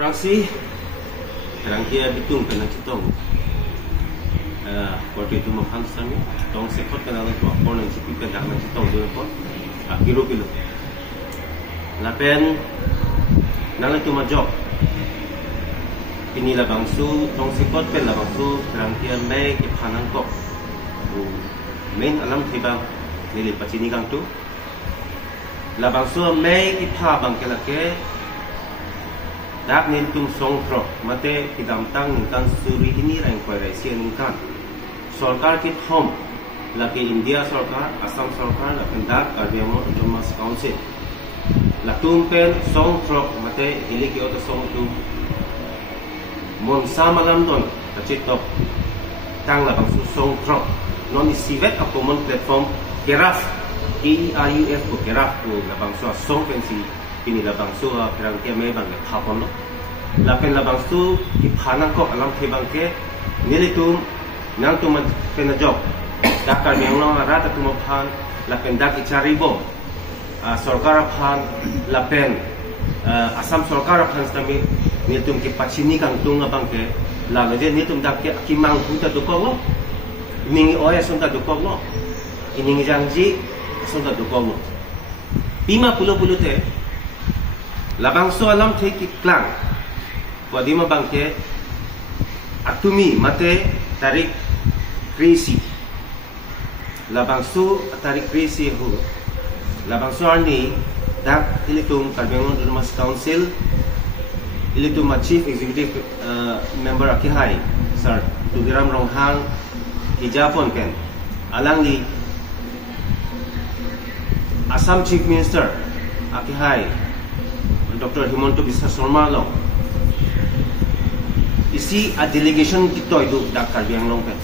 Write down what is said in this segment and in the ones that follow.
Praksi rangkia bitung kena citong waktu itu makan sami tong sekot kena tu apa yang cipi kena nak citong dulu pun kilo lapen nala tu majok ini lah bangsu tong sekot pen lah bangsu rangkia mai ke panan kok main alam tibang nilai pacini kang tu lah bangsu mai ke pa bang kelake dak nentung songkro mate kidamtang ningkan suri ini rang koalisi ningkan सरकार के हम लके India सरकार असम सरकार लके dak karbiamo autonomous council latum pen songkro mate ile ki oto song tu mon samalam don tachitok tang la bangsu songkro non isivet a common platform keraf KERUF ko keraf ko la bangsu song pen si ini la bangsu perang ke me bang thapon no la pen la bangsu ki phanang ko alam the bang ke nilitum nang tu man kena job dakar yang long rata tu maphan la pen dak icharibo sarkar phan la pen asam sarkar phan stami nilitum ki pachini kang tung abang ke la le nilitum dak ke kimang puta dukong no ningi oya sonta dukong no iningi jangji sonta dukong no 50 te labang so alam the ki klang wadima bangke atumi mate tarik krisi labang su tarik krisi hu labang su ani dak ilitum karbiamo autonomous council ilitum chief executive member akihai sir tugiram ronghang ijapon ken alangli Assam chief minister akihai Dr. Himanto Biswa Sarma lo isi a delegation kito itu dak karbiang long pen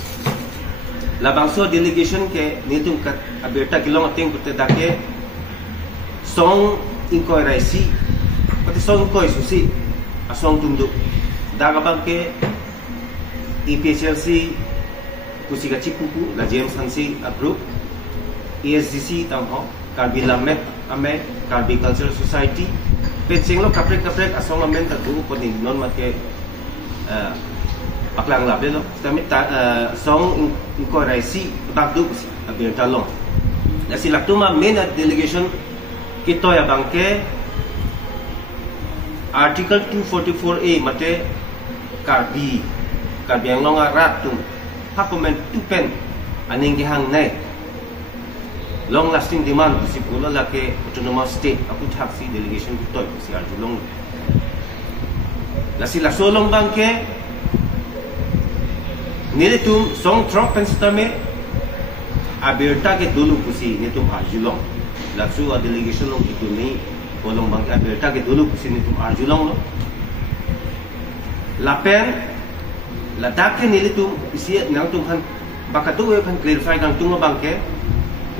labang so delegation ke nitum kat abeta kilong ating kutte dake song inquiry si pati song inquiry susi asong tunduk daga bang ke EPHLC kusiga chipuku la James Hansi group ESDC tamho Karbi Lamet ame Karbi Cultural Society pecheng lo kaprek asong amen tatu poni non make paklang lab lo kami song inquiry si bagdu si abir talong na sila tuma main delegation kito ya bangke article 244A mate karbi ang long arat tu hakomen tupen aning gihang nai long lasting demand si pula lake autonomous state aku taksi delegation kito si arjulong la sila solong bangke nilitum song trop pensitame aberta ke dulu kusi nitum arjulong la su a delegation long itu ni kolong bangke aberta ke dulu kusi nitum arjulong lo la pen la dak nilitum isi nang tum han bakatu we kan clarify kang tum bangke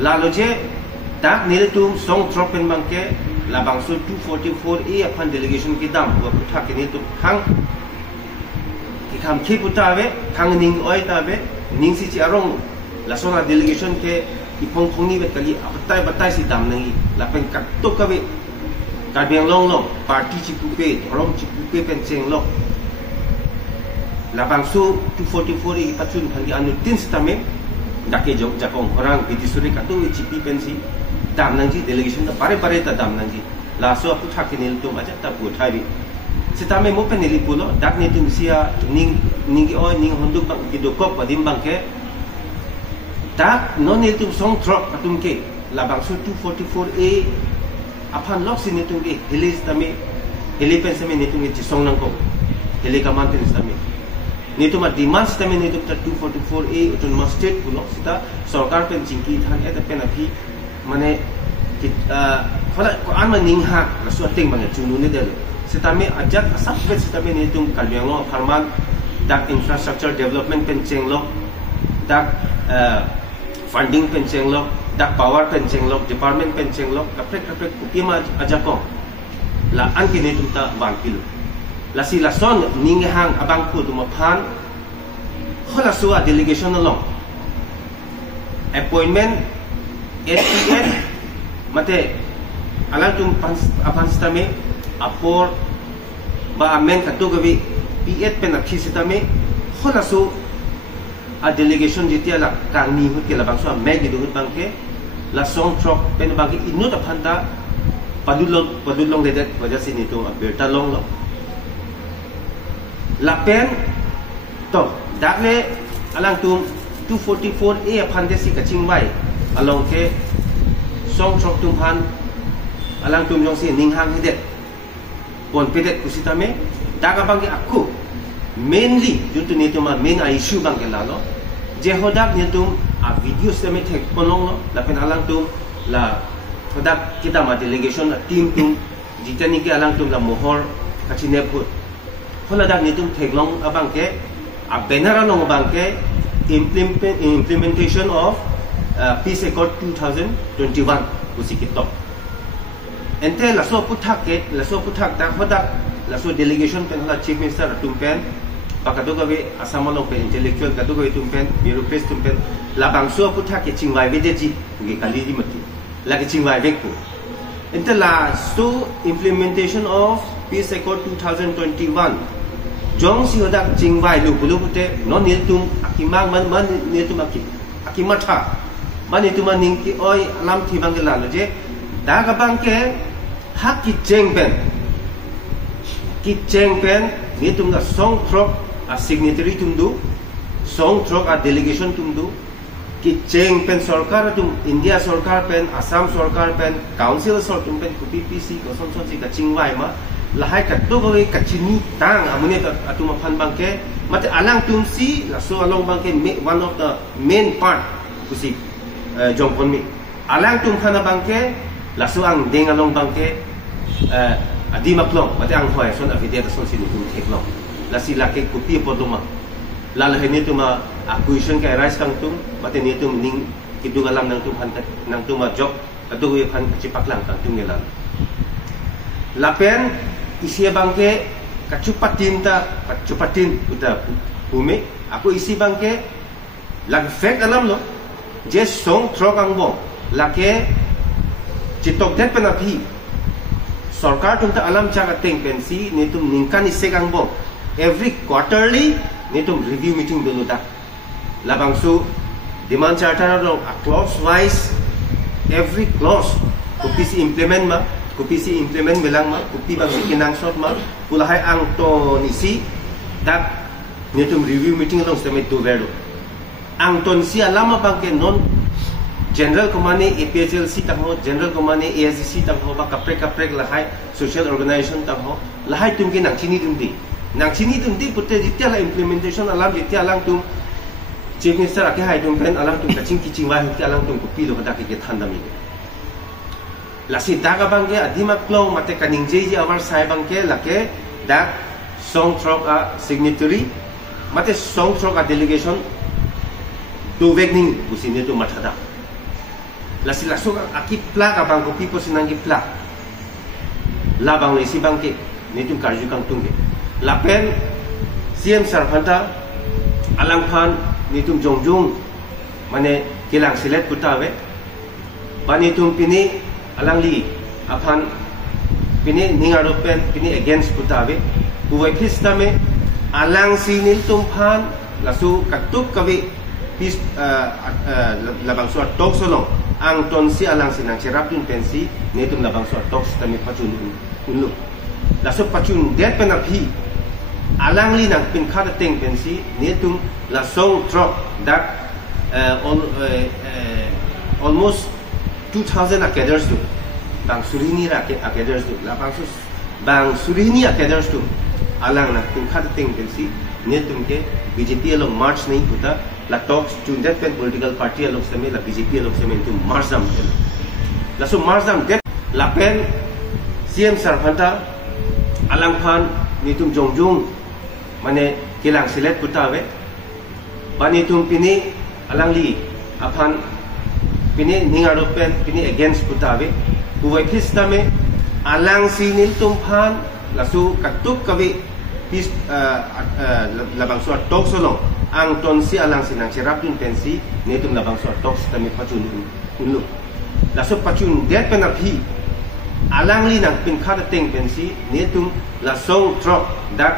la loje dak nilitum song trop pen bangke la bangso 244A upon delegation kidam wa puthak ni tu khang ki kham khi putawe khang ning oi tawe ning si chi arong la sona delegation ke ipong khong ni bet kali batai si dam nang la pen kat to ka we ka biang long long party chi pupe rom chi pupe pen cheng lo la bangso 244A pachun khang anu tin stame dake jok jakong orang bitisuri katu chi pi pen si dam nang ji delegation ta pare ta dam nang ji la so aku thakinil tu aja ta pu thari sitame mo penili pulo dak ni tu sia ning honduk bang kidokop padim bang ke dak non ni tu song trop atum ke la bang so 244A apan lok sin ni tu ke hilis tame hili pensame ni tu ni song nang ko hili kaman tin tame ni tu ma demand tame ni tu 244A autonomous state pulo sita sarkar pen jingki than eta pen api mane kalau Quran meningha rasul ting banget cunu ni dulu. Setame ajak asap bet setame ni tum kalbiang lo farman dak infrastructure development penceng lo dak funding penceng lo dak power penceng lo department penceng lo kaprek kupima ajak ko la an kini tum ta bang kilo la si la son ninghang abang ku tum phan hola suwa delegation lo appointment SPN mate alam tum apan stame apor ba amen katu gabi piet pen akhi sitame hola so a delegation jitia la kangni hut ke la bangso meg di hut bangke la song trok pen bangke inut aphanda padulong dedet wajah sini tu berta long lo la pen to dakle alang tum 244A aphande si kaching bai along ke song trok tum phan alang tum jong si ninghang hidet pon pedet kusitame daga bangke aku mainly juntu ni tu ma main issue bangke lalo je hodak ni tu a video seme thek ponong lo la pen alang tum la hodak kita ma delegation a team tum jitani ke alang tum la mohor kachine put hodak ni tum thek long abangke a banner long bangke implementation of Peace Accord 2021 kusikito ente la so puthak ta hodak la so delegation pen hala chief minister tumpen pakadoga be asam long pen intellectual kadoga be tumpen bureaucrat tumpen la bangso puthak ke chingwai be deji ngi kali di mati la ke chingwai be ko ente la so implementation of Peace Accord 2021 jong si hodak chingwai lu bulu pute non nil tum akimang man nil tum akimatha man itu man ningki oi alam thi bang la lo je daga bangke hak ki chengpen ni tum da song trok a signatory tum du song trok a delegation tum du ki chengpen sarkar tum India sarkar pen Assam sarkar pen council sarkar tum pen ku PPC ko som si ka chingwai ma lahai ka to go ka chini tang amune ta atum phan bangke mate alang tum si la so along bangke one of the main part kusi jongpon mi alang tum khana bangke la so ang deng along bangke adi maklong mate ang hoy son avide ta son sini tum theklong la si la ke kopi podoma la la heni tuma acquisition ka rice kang tum mate ni tum ning kidu galam nang tum han nang tum job atu we phan chipaklang kang tum ngelan la pen isi bangke kacupatin uta bumi aku isi bangke lag fek alam lo je song trok ang bo lake chitok det penapi sarkar tum ta alam chaga teng pensi ni tum ningkan ise kang bo every quarterly ni tum review meeting dulu ta labangsu demand charter ro clause wise every clause kupisi implement belang ma kupi bang kinang shot ma pulahai ang to nisi dak ni tum review meeting long seme tu vedo ang ton si alama bangke non general komane APHLC ta ho general komane ASC ta ho ba kapre lahai social organization ta ho lahai tum ki nang chini tum di putte jitya la implementation alam jitya alang tum chief minister ake hai tum pen alang tum kaching kiching wa jitya alang tum kupi lo dak ke thanda mi lasi daga bangke adima klong mate kaning jeji awar sai bangke lake dak song trok a signatory mate song trok a delegation do vegning busine to mathada lasi laso aki plak abang ko pipo sinangi plak labang lesi bangke nitum karju kang tungge lapen CM sarphanta alang khan nitum jongjung mane kilang silet putawe banitum pini alang li aphan pini ningaropen pini against putawe buwai khistame alang sinil tumphan lasu katuk kawi pis labang suat tok solo ang tonsi alang sinang cerapin pensi netum labang suat tok stami pachun unlu lasu pachun det penapi alang li nang pin khada teng pensi netum la song drop that almost 2000 acaders tu bang surini acaders tu la bang surini acaders tu alang na pin khada teng pensi netum ke BJP along march nahi puta la talks to that political party along same la BJP along same to march dam la so march dam that la pen CM sarphanta alang khan nitum jongjung mane kilang silet putawe banitum pini alang li aphan pini ningaropen pini against putawe buwai khistame alang sinil tumphan lasu katuk kawi pis labang suat tok solo ang tonsi alang sinang cerapin pensi netum labang suat tok stami pachun unlu lasu pachun det penapi alang li nang pin khada teng pensi netum la song drop that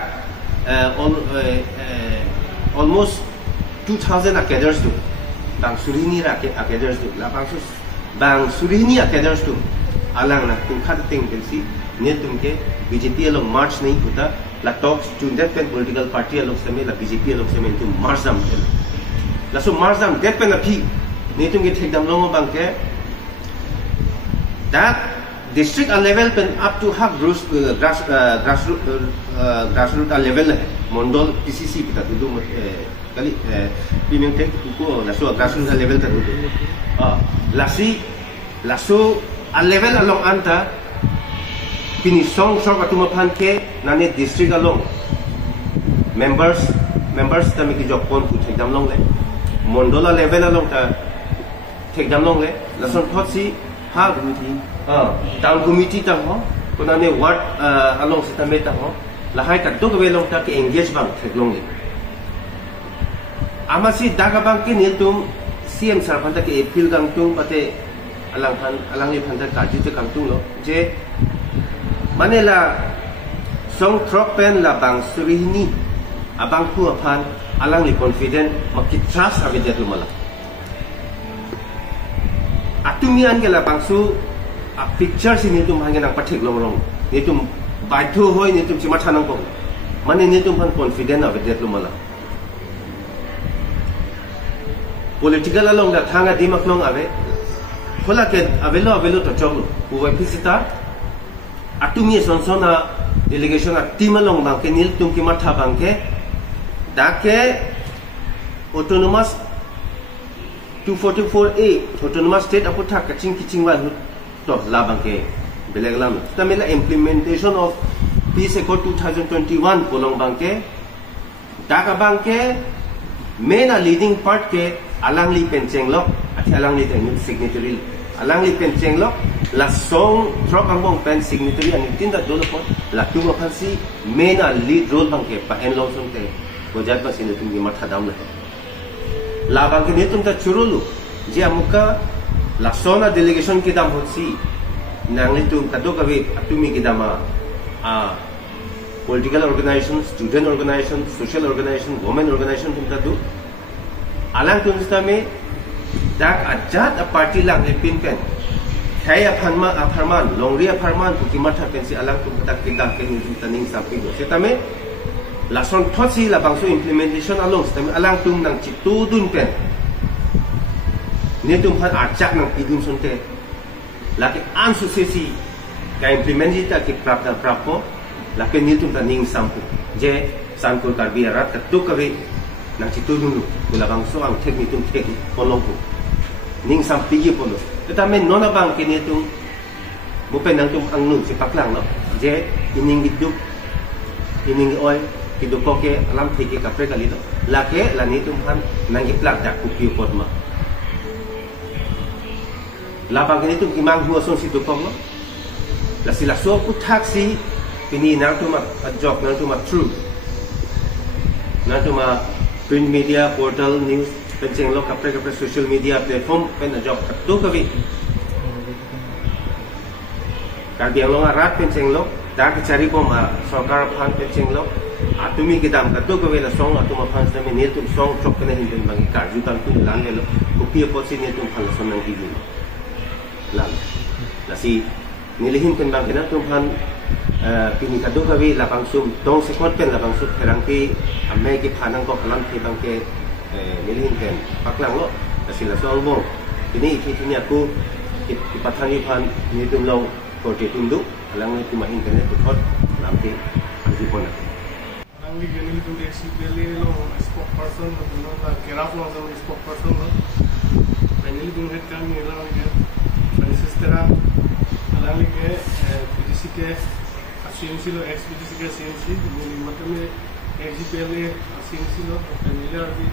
almost 2000 acaders tu bang surini ra acaders tu la bang surini acaders tu alang na tum khat ting si ne tum ke BJP along march nahi hota la talks to that political party along se la BJP along se tum march dam la so march dam that pen aphi ne tum ke thek dam long bang ke that district level pen up to half grassroots level hai mondol PCC kita tu kali pimeng tek ko la so grassroots level ta tu la so a level along anta pini song atuma phan ke nane district along members ta mi ki job kon ku thek dam long le mondola level along ta thek dam long le la son thot si ha town committee ta ho kona ne ward along se ta me ta ho la hai ta dog we long ta ke engage bang thek long le amasi daga bang ke nil tum CM sar phan ta ke appeal gang tum pate alang ni phan ta ka ji te kang tum lo je manela song trop pen la bang surini abang ku phan alang ni confident makit trust avidet lumala atumian ke la bang su a picture sini tum hangen ang pathik long ni tum baidho hoi ni tum sima thanang ko mane ni tum phan confident avidet lumala political along da thanga dimak long ave khola ke avelo to choglo uwe pisita atumi sonsona delegation a team along bang ke nil tum ki matha bang ke dake autonomous 244A autonomous state aputha kaching kiching wa to la bang ke beleglam tamela implementation of peace accord 2021 kolong bang ke daka bang ke main leading part ke alangli pencheng lok athi alangli te signatory alangli pencheng lok la song drop ambong pen signatory ani tinda dolo po la tuwa phansi main lead role bang ke pa en long song te gojat pa sin tum gi matha dam la la bang ke netum ta churulu je amuka la sona delegation ki dam hotsi nangli tum kado kabe atumi ki dama political organization student organization social organization women organization tum ta du alang tum sta me dak ajat a party lang le pin pen thaya pharman longria pharman ki matha pen si alang tum ta ki dak ken tum taning sa pi do setame la son thosi la bangso implementation along setame alang tum nang chi tu dun pen ne tum phan ajak nang idun sonte la ki an su se si ka implement ta ki prapo la pen ni tum taning sampu je sankur karbi rat ka tu kawe nang ci tudulu kula bang so ang teknik tum tek polong ko ning sam pigi polo eta men nona bang kini tum bupen nang tum ang nu si paklang no je ining giduk ining oil kiduk ko ke alam thiki ka pre kali do la ke la ni tum han nang iplak dak ku pi pot ma la bang kini tum imang huwa son si dukong no la sila so ku taxi pini nang tum a job nang tum a true nang tum a print media portal news pencheng lo kapre social media platform pen job tu kavi karbiang lo rat pencheng lo dak cari ko ma sarkar phan pencheng lo atumi kidam ka tu kavi la song atuma phan sa me nil tum song chok kane hin bang karju kan tu lang lo kupi posi ne tum phan son nang gi lang la si nilihin pen bang kena tum phan pini kadu kavi la bang sum dong sekot pen la bang sum herang ki ame ki phanang ko kalam ki bang ke nilihin pen paklang lo sila song bong ini ini aku ipatani phan ni tum long ko te tum du alang ni tum internet ko thot lam ti di pona alang ni geni tum explain lo spokesperson no la keraf lo so spokesperson lo penil tum het kan ni la ke Francisca alang ni ke PDC ke CMC lo ex-PDC ke CMC ni matame XGPL CMC lo penil arbi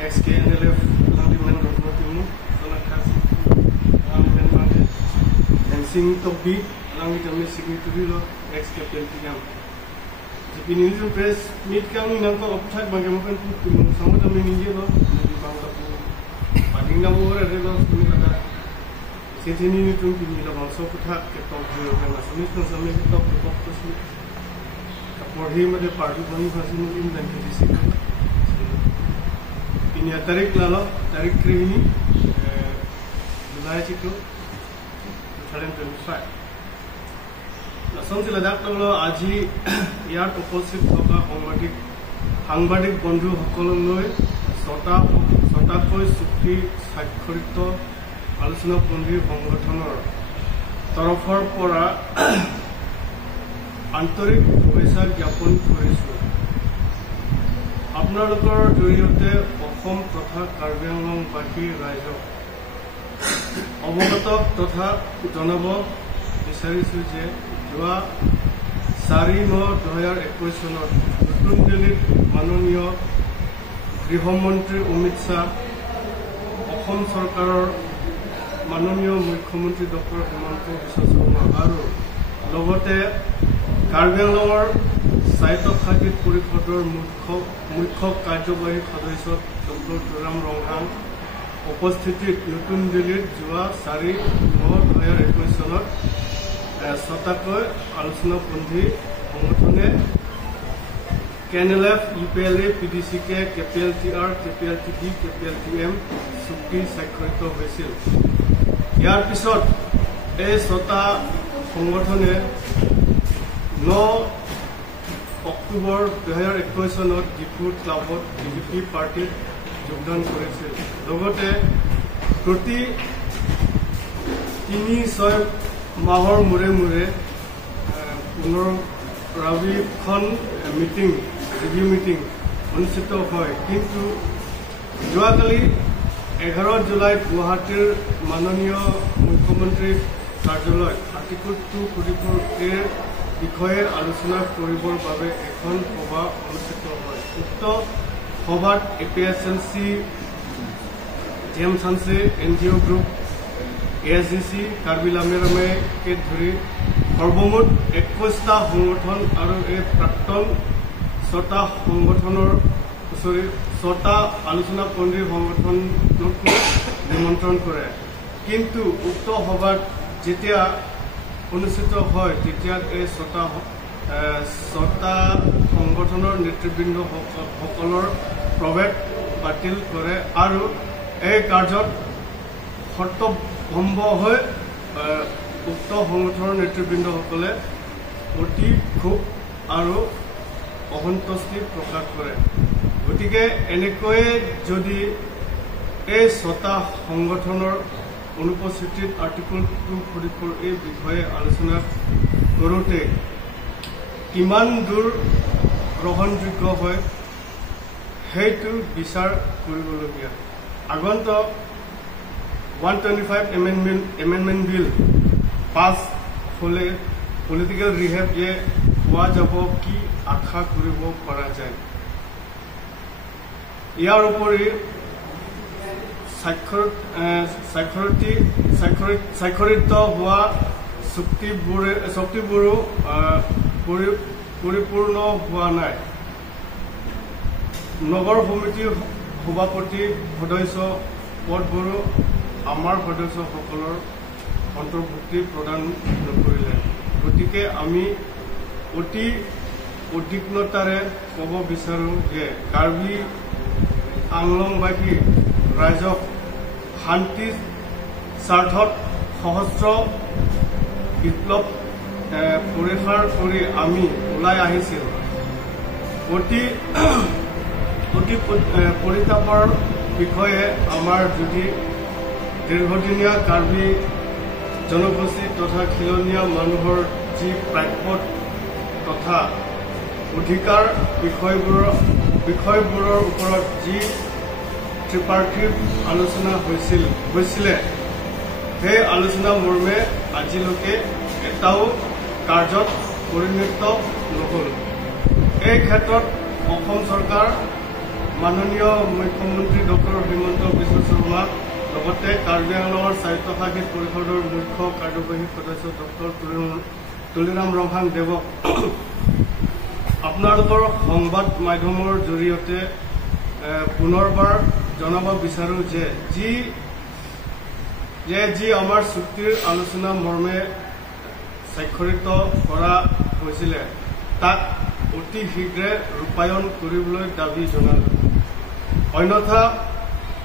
ex-KNLF alang di men rotno timu sona khasi alang men mane and sing to be alang di kami signatory lo ex-captain tiam jadi ini tu press meet kami nang ko opthak bagaimana pun timu sama kami ninje lo di bangla ko paling na mo re lo kami kata sini ni tu kini lo bangsa opthak ke top kan asmi kan sampai top to पढ़ी मध्य party बनी फांसी मुझे bank किसी का ini tarik lalu tarik ini Julai itu 2025 langsung sila dak lalu aji ইয়াৰ উপস্থিত থকা সাংবাদিক বন্ধুসকললৈ ছটাকৈ চুক্তি স্বাক্ষৰিত আলোচনাপন্থী সংগঠনৰ তৰফৰ পৰা আন্তৰিক শুভেচ্ছা জ্ঞাপন কৰিছো। আপোনালোকৰ জৰিয়তে অসম তথা কাৰ্বি আংলংবাসী ৰাইজক অৱগত তথা জনাব বিচাৰিছো যে যোৱা 4/9/2021 চনত নতুন দিল্লীত মাননীয় গৃহমন্ত্ৰী অমিত শ্বাহ, অসম চৰকাৰৰ মাননীয় মুখ্যমন্ত্ৰী ডক্টৰ হিমন্ত বিশ্ব শৰ্মা আৰু লগতে কাৰ্বি আংলঙৰ স্বায়ত্তশাসিত পৰিষদৰ মুখ্য কাৰ্যবাহী সদস্য ডক্টৰ তুলিৰাম ৰংহাং উপস্থিতিত নতুন দিল্লীত যোৱা 4/9/2021 চনত ছটাকৈ আলোচনাপন্থী সংগঠনে কেএনএলএফ, ইউপিএলএ, পিডিচিকে, কেপিএলটিআৰ, কেপিএলটিডি, কেপিএলটিএম চুক্তি স্বাক্ষৰিত হৈছিল। ইয়াৰ পিছত এই ছটা সংগঠনে 9 অক্টোবৰ 2021 চনত ডিফুট ক্লাবত বিজেপি পাৰ্টিত যোগদান কৰিছিল। লগতে প্ৰতি 3-6 মাহৰ মূৰে মূৰে পুনৰাবৃত্তিখন ৰিভিউ মিটিং অনুষ্ঠিত হয়। কিন্তু যোৱাকালি 11 জুলাইত গুৱাহাটীৰ মাননীয় মুখ্যমন্ত্ৰীৰ কাৰ্যালয়ত আৰ্টিকল 244 বিষয়ে আলোচনা কৰিবৰ বাবে এখন সভা অনুষ্ঠিত হয়। উক্ত সভাত এপিএছএলচি, জেমছানছে, এনজিঅ গ্ৰুপ, এএছডিচি, কাৰ্বি লামেৰামেকে ধৰি সৰ্বমুঠ 21টা সংগঠন আৰু এই প্ৰাক্তন 6টা সংগঠনৰ 6টা আলোচনাপন্থী সংগঠনকো নিমন্ত্ৰণ কৰে। কিন্তু উক্ত সভাত যেতিয়া অনুষ্ঠিত হয় তেতিয়া এই 6টা সংগঠনৰ নেতৃবৃন্দসকলৰ প্ৰৱেশ বাতিল কৰে আৰু এই কাৰ্যত হৰ্তভম্ব হৈ উক্ত সংগঠনৰ নেতৃবৃন্দসকলে অতি ক্ষোভ আৰু অসন্তুষ্টি প্ৰকাশ কৰে। গতিকে এনেকৈয়ে যদি এই 6টা সংগঠনৰ অনুপস্থিতিত আৰ্টিকল 244 এই বিষয়ে আলোচনা কৰোঁতে কিমান দূৰ গ্ৰহণযোগ্য হয় সেইটো বিচাৰ কৰিবলগীয়া। আগন্তুক 125 এমেণ্ডমেণ্ট বিল পাছ হ'লে পলিটিকেল ৰিহেব যে পোৱা যাব কি আশা কৰিব পৰা যায়। ইয়াৰ উপৰি স্বাক্ষৰিত হোৱা চুক্তিবোৰো পৰিপূৰ্ণ হোৱা নাই। নগৰ সমিতিৰ সভাপতি সদস্য পদবোৰো আমাৰ সদস্যসকলৰ অন্তৰ্ভুক্তি প্ৰদান নকৰিলে। গতিকে আমি অতি উদ্বিগ্নতাৰে ক'ব বিচাৰোঁ যে কাৰ্বি আংলংবাসী ৰাইজক শান্তিৰ স্বাৰ্থত সহস্ৰ বিপ্লৱ পৰিহাৰ কৰি আমি ওলাই আহিছিল। অতি পৰিতাপৰ বিষয়ে আমাৰ যদি দীৰ্ঘদিনীয়া কাৰ্বি জনগোষ্ঠী তথা খিলনীয়া মানুহৰ যি প্ৰাপ্য তথা অধিকাৰ বিষয়বোৰৰ ওপৰত যি ত্ৰিপাক্ষিক আলোচনা হৈছিলে সেই আলোচনা মৰ্মে আজিলৈকে এটাও কাৰ্যত পৰিণত নহ'ল। এই ক্ষেত্ৰত অসম চৰকাৰ মাননীয় মুখ্যমন্ত্ৰী ডক্টৰ হিমন্ত বিশ্ব শৰ্মা লগতে কাৰ্বি আংলঙৰ স্বায়ত্তশাসিত পৰিষদৰ মুখ্য কাৰ্যবাহী সদস্য ডক্টৰ তুলিৰাম ৰংহাং দেৱক আপোনালোকৰ সংবাদ মাধ্যমৰ জৰিয়তে পুনৰবাৰ জনাব বিচাৰোঁ যে যি আমাৰ চুক্তিৰ আলোচনা মৰ্মে স্বাক্ষৰিত কৰা হৈছিলে তাক অতি শীঘ্ৰে ৰূপায়ণ কৰিবলৈ দাবী জনালোঁ। অন্যথা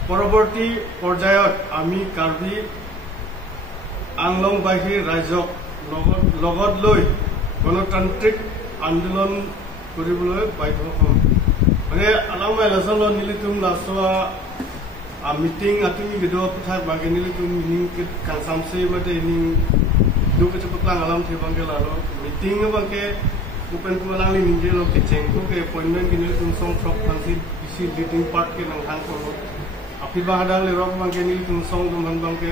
পৰৱৰ্তী পৰ্যায়ত আমি কাৰ্বি আংলংবাসী ৰাইজক লগত লৈ গণতান্ত্ৰিক আন্দোলন কৰিবলৈ বাধ্য হ'ম। মানে আলামা ইলেকশ্যন নিলিতুম লাছোৱা মিটিং আতুমি গেদুৱা পুথাক বাগে নিলিতুম মিনিং কাংসামছে মাতে inning দুকে cepetlang alam thibangke lalu meeting bangke bukan pulang ni ninje lo kecengko ke appointment ke nilutum song frog fancy isi leading part ke nang hang ko api bahadang le rock bangke nilutum song duman bangke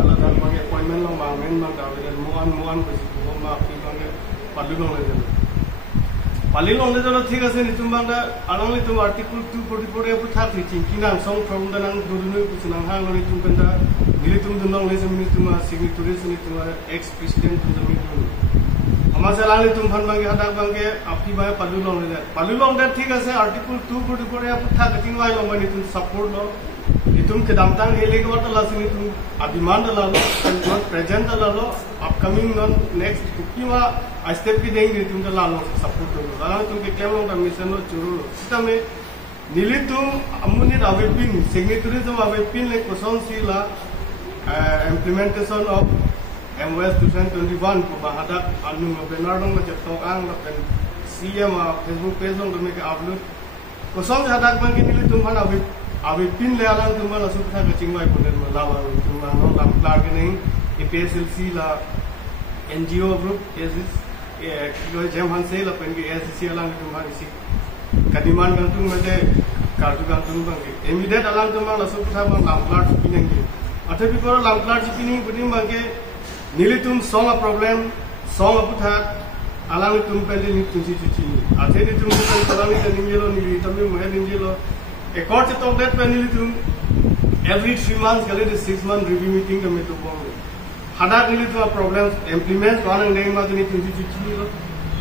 ala dan bangke appointment lo mangen bang dawe muan ko ko ma api bangke পালি লং le jalo ঠিক আছে নিতুম বাংদা Along লিতুম article 244 এ পুথা থিচিং কিনাং সং from the নাং দুদুনু কুসনাং হাং লো নিতুম পেন্দা নিলিতুম দুনং le jami nitum signatory nitum ex president jami nitum আমার সালাং লিতুম ফান বাংগে হাদাক বাংগে আপি বাই পালি লং দা ঠিক আছে আর্টিকেল 244 এ পুথা গতিং ওয়াই লং নিতুম সাপোর্ট লো নিতুম ke damtang hele ke wata la nitum abiman da lalo not present da lalo upcoming non next kukiwa I step ki deng nitum da lalo support do lalo tum ke claim long da mission no churu sisteme nilitum amuni da pin signatory to pin le koson sila implementation of MOS 2021 ko bahadak anu webinar dong ma cetong ang la pen CM Facebook page dong me ke upload koson hadak bang ki nilitum han awi pin le alang tum la su tha kaching wai ponen ma lawa tum ma no lam plug ning PSLC la NGO group is kilo jam han se la pen ke SC alang tum ha isi kadiman kan tum mate kartu kan tum bang immediate alang tum la su tha bang lam plug pining ki athe bi kor lam plug pining puting bang ke nilitum song a problem song a putha alang tum pele ni tum si chi athe ni tum kan talani kan ningelo ni tamme mohe ningelo Accord to that penilitum every 3 months, kali 6 month review meeting kami tu bang. Hadak nilitum problems implement kawan yang neng mati ni tunjuk cini lo,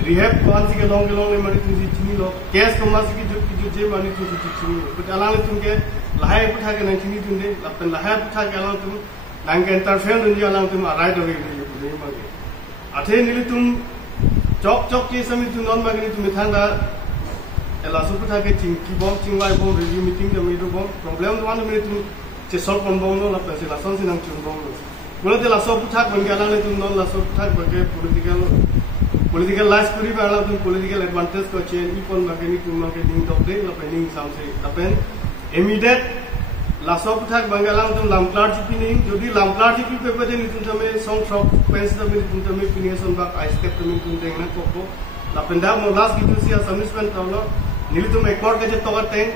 rehab kawan sih ke long ni mati tunjuk cini lo, case kawan sih ke je mati tunjuk cini lo. But alang litum ke lahai putha ke nang cini tunde, lapen lahai putha ke alang tum, nang ke interfere tunjuk alang tum right away ni mati. Athe nilitum chok ke sami tu non bagi ni tu mithanda. Ela su putha ke chingki bom chingwai bom review meeting ke mido bom problem to one minute che sol kon bom no la pese la son sinang chung bom no bole te la so putha kon ke ala le tu non la so putha ke political life puri ba ala tu political advantage ko che i pon ma ke ni tu ma ke ding dok de la pening sam se tapen immediate la so putha bangala tu lam card pining jodi lam card pi pe pe ni tu tame song shop pens da mi tu tame pination ba I step tu mi tu deng na ko la penda mo last ki tu sia submission tawlo nilitum accord ke toga teng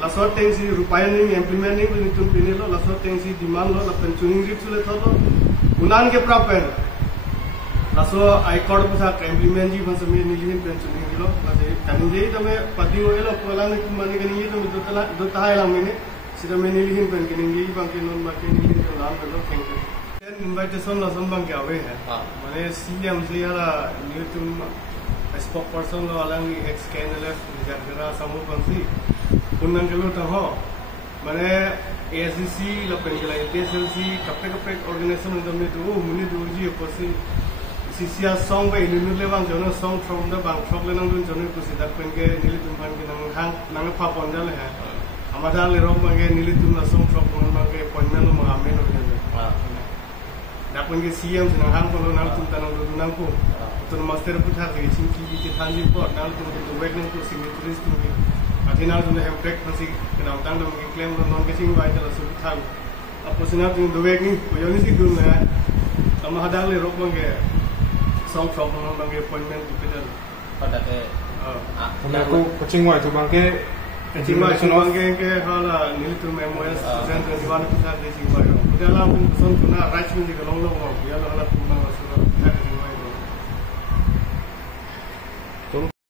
la so teng si rupayaning implementing nilitum pinelo la so teng si demand lo la pensioning rip sule tholo unan ke prapen la so accord putha implement ji bas me nilin pensioning lo la je kanin je tame pati ho elo kola ne kumani ke ni to do ta ila mene sida me nilin pen ke ni bang ke non ma ke nilin to lam lo thank you then invitation la son bang ke ave hai mane CM se yara nilitum spokesperson lo alang ex KNLF jagara samu bangsi unang kelo ta ho mane ASC la pengela PSLC kapre organization ndame tu muni durji kosi sisia song ba inu le bang jono song from the bang frog le nang dun jono kosi dak penge nili tum ban ke nang hang nang pha pon dal ha amada le rom bange nili tum na song frog mon bange ponna lo ma amen no dak penge CM nang hang ko nang tum tanang du nang ko तो master पुछा थे चिंकी की थाली पर नाल तो wait ने तो signatories तो भी अथेना तो है ब्रेक फंसी के नाम तांग तो के क्लेम नॉन गेटिंग वाइ तो सु था अब पसना तो दो वेट नहीं कोई नहीं सिगुन है हम हदाले रोक मंगे सॉन्ग फ्रॉम मंगे अपॉइंटमेंट डिपेंडल पता है उन्हें को कोचिंग वाइ तो मंगे कोचिंग वाइ तो मंगे के हाला नील तो मेमोएस सेंटर दीवान पुछा दे सिंग वाइ उदाला हम पसंद ना राइट में के लोंग लोंग या हाला